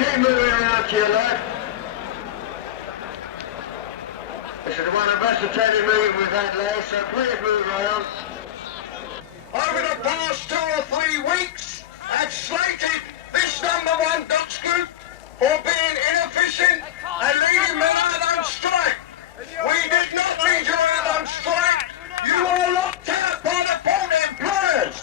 Keep moving around to your left. This is one of us to tell you moving with that lad, so please move around. Over the past 2 or 3 weeks, I've slated this #1 Dutch group for being inefficient and leading men out on strike. We did not lead you out on strike. You were locked out by the port employers.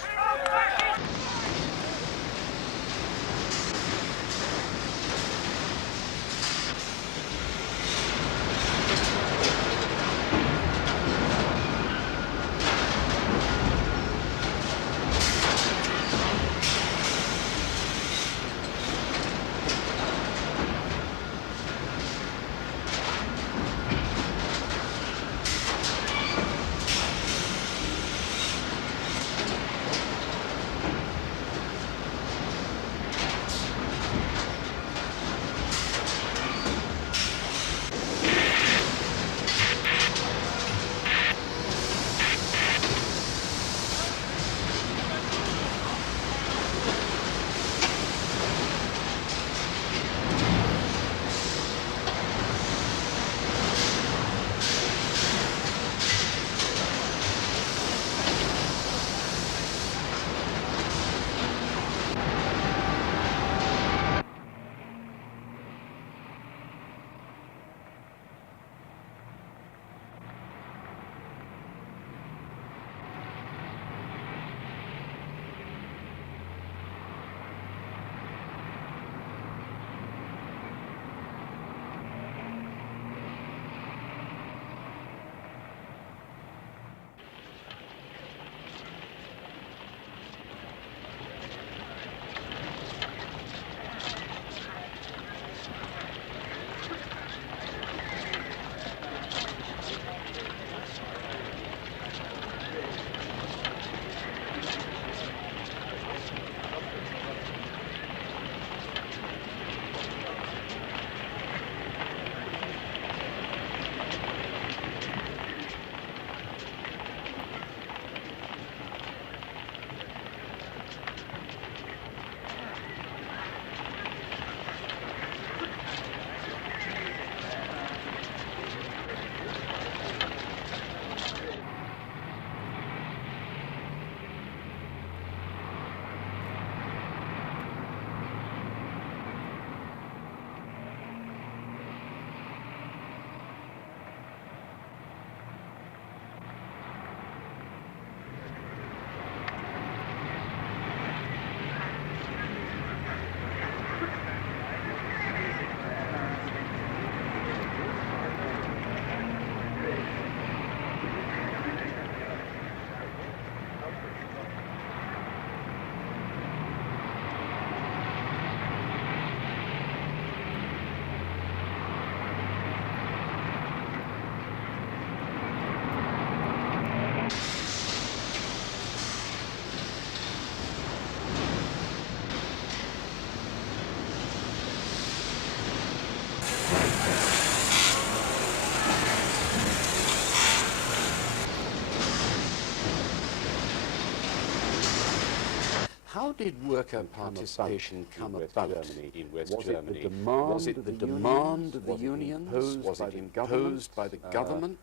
How did worker participation come about in West Germany? Was it the demand of the unions? Was it imposed by the government?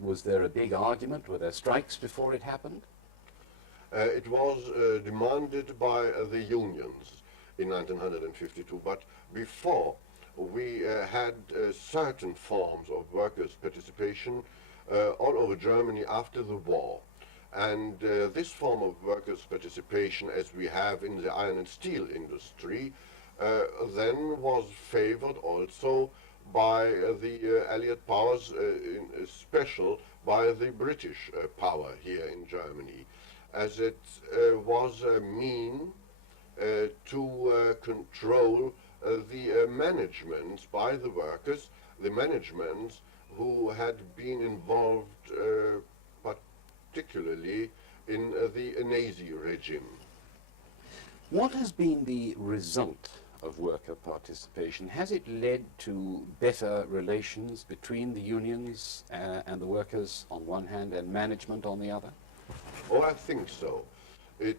Was there a big argument? Were there strikes before it happened? It was demanded by the unions in 1952, but before we had certain forms of workers' participation all over Germany after the war. And this form of workers' participation, as we have in the iron and steel industry, then was favored also by the Allied powers, in special by the British power here in Germany, as it was a mean to control the managements by the workers, the managements who had been involved particularly in the Nazi regime. What has been the result of worker participation? Has it led to better relations between the unions and the workers on one hand and management on the other? Oh, I think so. It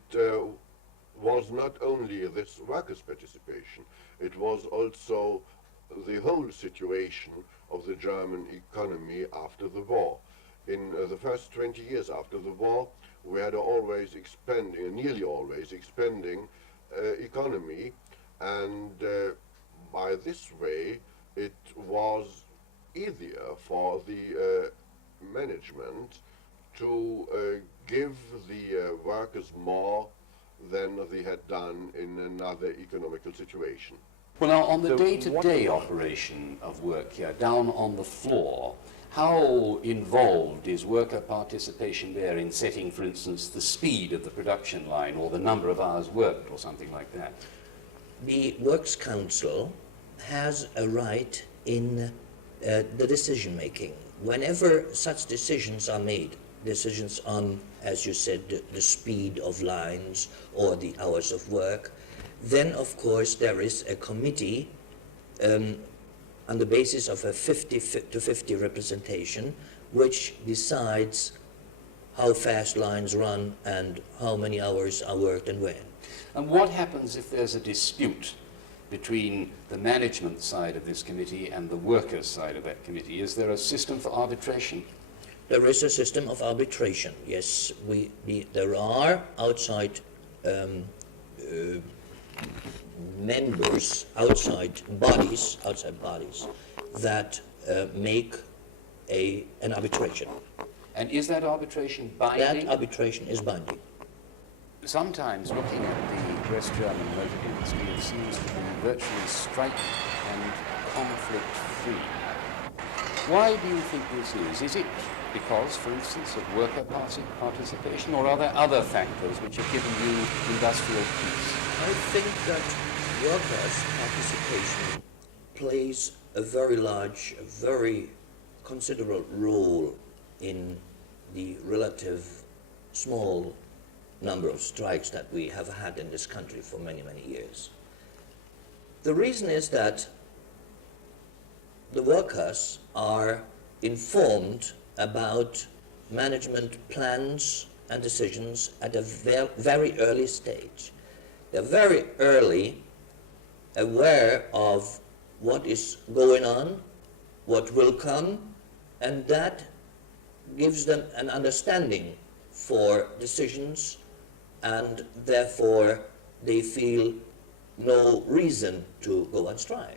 was not only this workers' participation, it was also the whole situation of the German economy after the war. In the first 20 years after the war, we had always expanding, nearly always expanding economy, and by this way it was easier for the management to give the workers more than they had done in another economical situation. Well, now, on the day-to-day operation of work here, down on the floor, how involved is worker participation there in setting, for instance, the speed of the production line or the number of hours worked or something like that? The Works Council has a right in the decision-making. Whenever such decisions are made, decisions on, as you said, the speed of lines or the hours of work, then of course there is a committee on the basis of a 50-50 representation which decides how fast lines run and how many hours are worked and when. And what happens if there's a dispute between the management side of this committee and the workers' side of that committee? Is there a system for arbitration? There is a system of arbitration, yes. There are outside members, outside bodies that make an arbitration. And is that arbitration binding? That arbitration is binding. Sometimes looking at the West German motor industry, it seems to be virtually strike and conflict-free. Why do you think this is? Is it because, for instance, of worker participation, or are there other factors which have given you industrial peace? I think that workers' participation plays a very large, a very considerable role in the relative small number of strikes that we have had in this country for many, many years. The reason is that the workers are informed about management plans and decisions at a very early stage. They're very early aware of what is going on, what will come, and that gives them an understanding for decisions, and therefore they feel no reason to go on strike.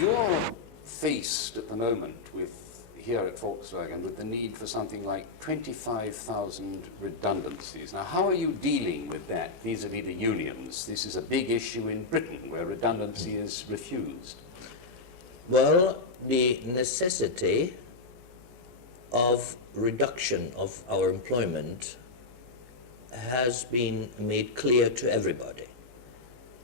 You're faced at the moment with, here at Volkswagen, with the need for something like 25,000 redundancies. Now, how are you dealing with that vis-à-vis the unions? This is a big issue in Britain where redundancy is refused. Well, the necessity of reduction of our employment has been made clear to everybody.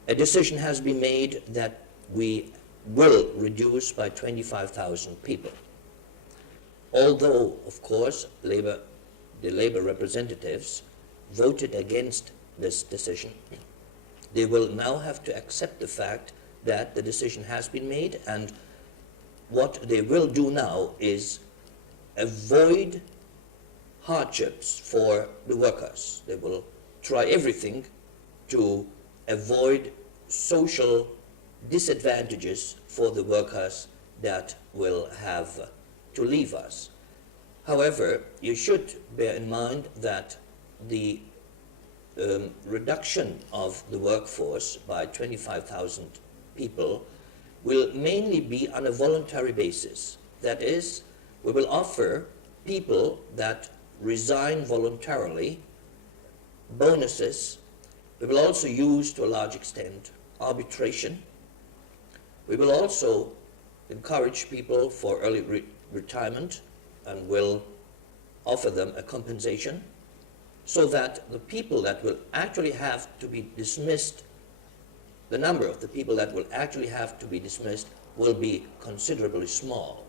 A decision has been made that we will reduce by 25,000 people. Although, of course, the labor representatives voted against this decision, they will now have to accept the fact that the decision has been made, and what they will do now is avoid hardships for the workers. They will try everything to avoid social disadvantages for the workers that will have to leave us. However, you should bear in mind that the reduction of the workforce by 25,000 people will mainly be on a voluntary basis. That is, we will offer people that resign voluntarily bonuses. We will also use, to a large extent, arbitration. We will also encourage people for early retirement and will offer them a compensation, so that the people that will actually have to be dismissed, the number of the people that will actually have to be dismissed will be considerably small.